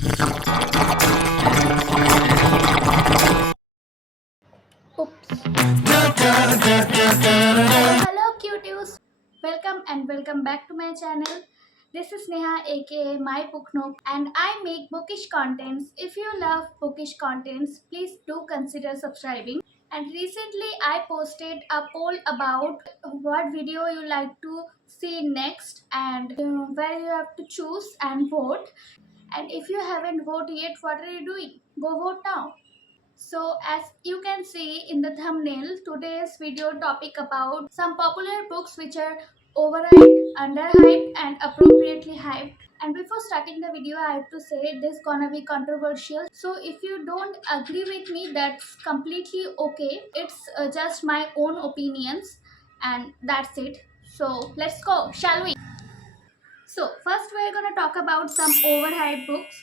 Oops. Hello cuties. Welcome back to my channel. This is Neha aka My Book Nook and I make bookish contents. If you love bookish contents, please do consider subscribing. And recently I posted a poll about what video you like to see next and where you have to choose and vote. And if you haven't voted yet, what are you doing? Go vote now. So as you can see in the thumbnail, today's video topic about some popular books which are overhyped, underhyped and appropriately hyped. And before starting the video, I have to say this gonna be controversial. So if you don't agree with me, that's completely okay. It's just my own opinions and that's it. So let's go, shall we? So first we're gonna talk about some overhyped books.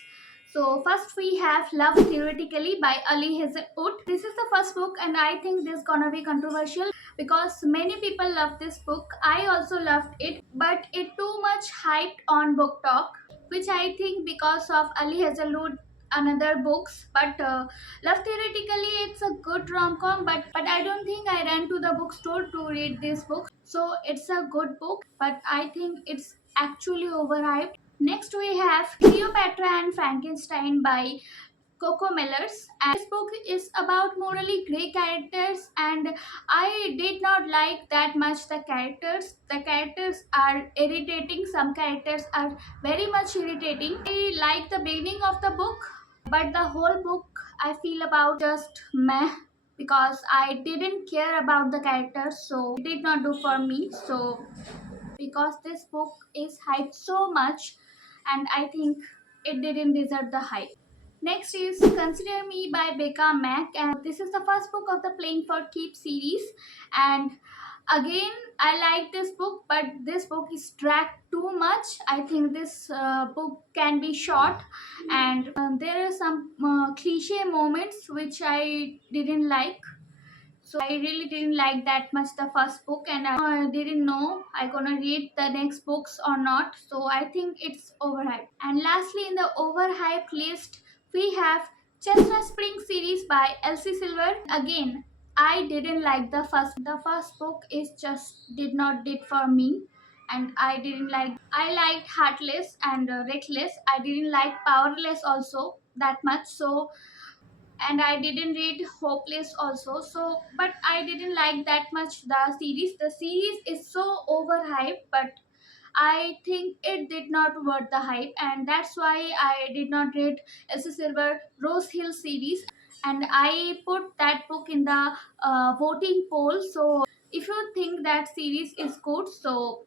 So first we have Love Theoretically by Ali Hezwood. This is the first book and I think this is gonna be controversial because many people love this book. I also loved it, but it too much hyped on Book Talk, which I think because of Ali Hazelwood another books. But Love Theoretically it's a good rom-com, but I don't think I ran to the bookstore to read this book. So it's a good book, but I think it's actually overhyped. Next, we have Cleopatra and Frankenstein by Coco Mellors. And this book is about morally grey characters, and I did not like that much the characters. The characters are irritating. Some characters are very much irritating. I like the beginning of the book, but the whole book I feel about just meh because I didn't care about the characters, so it did not do for me. So because this book is hyped so much and I think it didn't deserve the hype. Next is Consider Me by Becca Mack, and this is the first book of the Playing for Keep series. And again, I like this book, but this book is dragged too much. I think this book can be short, and there are some cliche moments which I didn't like. So I really didn't like that much the first book, and I didn't know I gonna read the next books or not. So I think it's overhyped. And lastly, in the overhyped list, we have Chestnut Spring series by Elsie Silver. Again, I didn't like the first. The first book is just did not did for me, and I didn't like. I liked Heartless and Reckless. I didn't like Powerless also that much. So and I didn't read Hopeless also. So, but I didn't like that much the series. The series is so overhyped, but I think it did not worth the hype, and that's why I did not read S. Silver Rose Hill series. And I put that book in the voting poll. So, if you think that series is good, so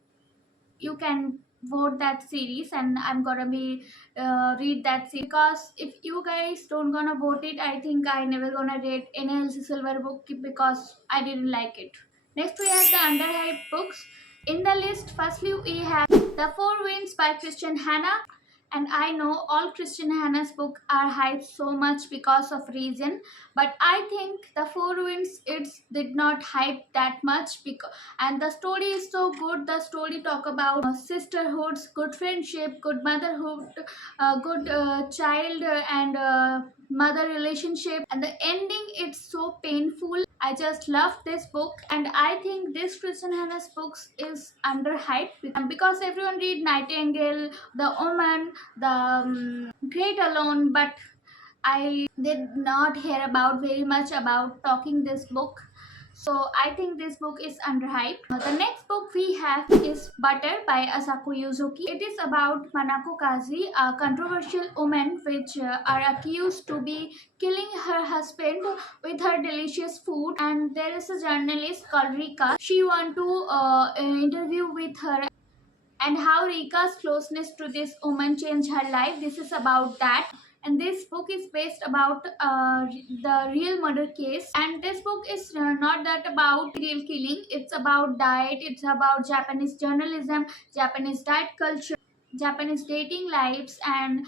you can vote that series and I'm gonna be read that series because if you guys don't gonna vote it, I think I never gonna read any else silver book because I didn't like it. Next we have the underhyped books. In the list, firstly we have The Four Winds by Christian Hannah, and I know all Christian Hannah's book are hyped so much because of reason, but I think The Four Winds it did not hype that much because and the story is so good. The story talk about sisterhoods, good friendship, good motherhood, good child and mother relationship, and the ending it's so painful. I just love this book, and I think this Kristen Hanna's books is underhyped because everyone read Nightingale, The Omen, the Great Alone, but I did not hear about very much about talking this book. So I think this book is underhyped. The next book we have is Butter by Asako Yuzuki. It is about Manako Kazi, a controversial woman which are accused to be killing her husband with her delicious food. And there is a journalist called Rika. She want to interview with her and how Rika's closeness to this woman changed her life. This is about that. And this book is based about the real murder case. And this book is not that about real killing. It's about diet. It's about Japanese journalism, Japanese diet culture, Japanese dating lives, and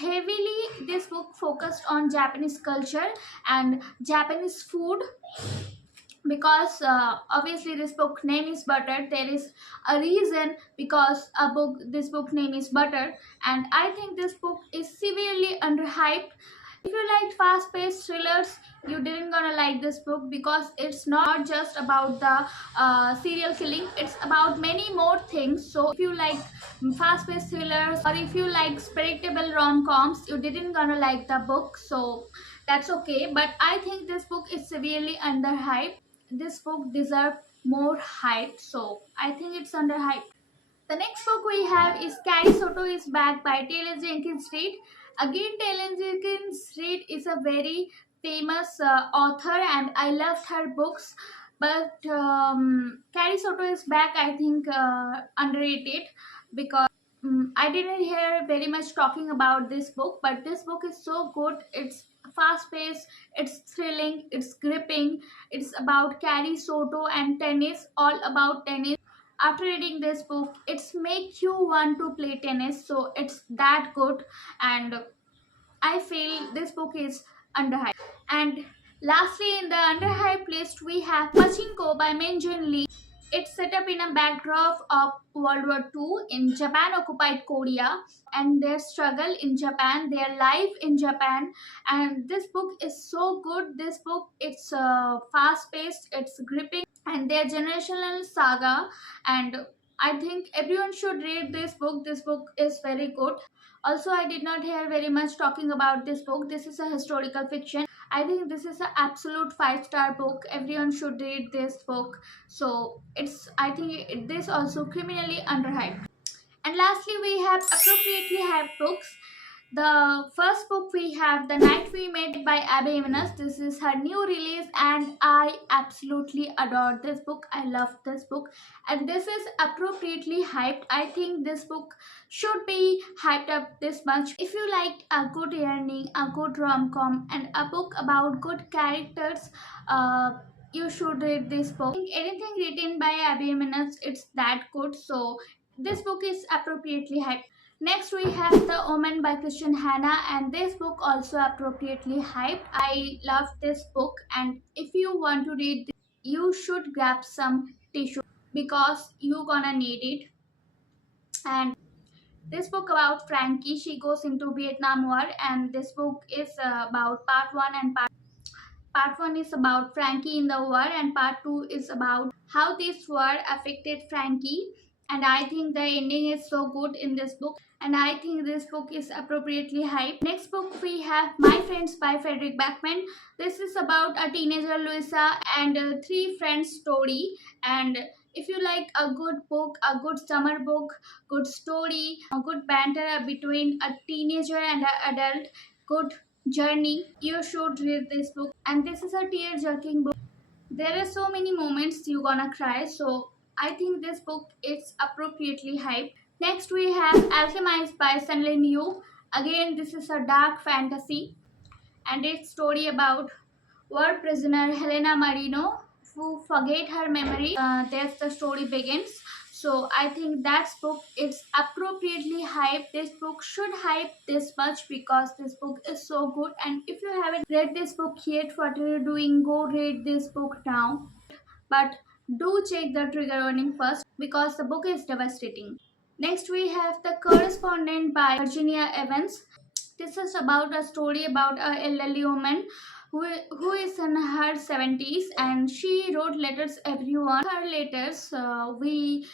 heavily this book focused on Japanese culture and Japanese food because obviously this book name is Butter. There is a reason because this book name is Butter, and I think this book is severely underhyped. If you like fast-paced thrillers, you didn't gonna like this book because it's not just about the serial killing. It's about many more things. So if you like fast-paced thrillers or if you like predictable rom-coms, you didn't gonna like the book. So that's okay. But I think this book is severely underhyped. This book deserved more hype. So I think it's underhyped. The next book we have is Carrie Soto is Back by Taylor Jenkins Reid. Again, Taylor Jenkins Reid is a very famous author and I loved her books. But Carrie Soto is Back, I think, underrated because I didn't hear very much talking about this book, but this book is so good. It's fast paced, it's thrilling, it's gripping. It's about Carrie Soto and tennis, all about tennis. After reading this book, it's make you want to play tennis, so it's that good. And I feel this book is underhyped. And lastly, in the underhyped list, we have Pachinko by Minjun Lee. It's set up in a backdrop of World War II in Japan occupied Korea and their struggle in Japan, their life in Japan. And this book is so good. This book, it's fast paced, it's gripping, and their generational saga. And I think everyone should read this book. This book is very good. Also, I did not hear very much talking about this book. This is a historical fiction. I think this is an absolute five-star book. Everyone should read this book. So it's, I think this also criminally underhyped. And lastly, we have appropriately hyped books. The first book we have The Night We Met by Abby Jimenez. This is her new release and I absolutely adore this book. I love this book and this is appropriately hyped. I think this book should be hyped up this much. If you liked a good yearning, a good rom-com and a book about good characters, you should read this book. I think anything written by Abby Jimenez, it's that good. So this book is appropriately hyped. Next, we have The Omen by Christian Hanna, and this book also appropriately hyped. I love this book, and if you want to read this, you should grab some tissue because you're gonna need it. And this book about Frankie, she goes into Vietnam War, and this book is about part one and part one is about Frankie in the war, and part two is about how this war affected Frankie. And I think the ending is so good in this book. And I think this book is appropriately hyped. Next book we have My Friends by Frederick Backman. This is about a teenager Louisa and three friends story. And if you like a good book, a good summer book, good story, a good banter between a teenager and an adult, good journey, you should read this book. And this is a tear-jerking book. There are so many moments you gonna cry. So I think this book is appropriately hyped. Next we have Alchemized by Sunlin Yu. Again, this is a dark fantasy and it's story about war prisoner Helena Marino who forget her memory. That's the story begins. So I think that book is appropriately hyped. This book should hype this much because this book is so good. And if you haven't read this book yet, what are you doing? Go read this book now. But do check the trigger warning first because the book is devastating. Next, we have The Correspondent by Virginia Evans. This is about a story about an elderly woman who is in her 70s and she wrote letters everyone. Her letters we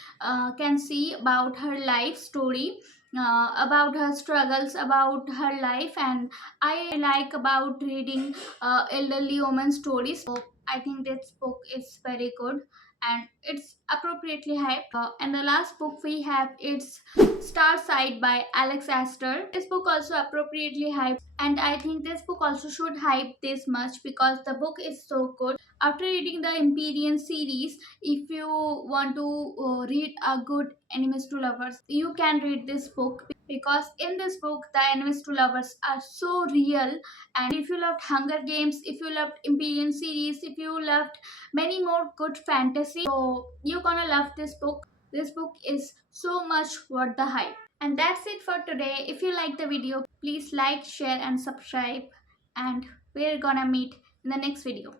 can see about her life story, about her struggles, about her life, and I like about reading elderly woman stories. So I think this book is very good and it's appropriately hyped. And the last book we have it's Star Side by Alex Astor. This book also appropriately hyped and I think this book also should hype this much because the book is so good. After reading the Empyrean series, if you want to read a good enemies to lovers, you can read this book because in this book the enemies to lovers are so real. And if you loved Hunger Games, if you loved Empyrean series, if you loved many more good fantasy, so you're gonna love this book. This book is so much worth the hype. And that's it for today. If you like the video, please like, share and subscribe, and we're gonna meet in the next video.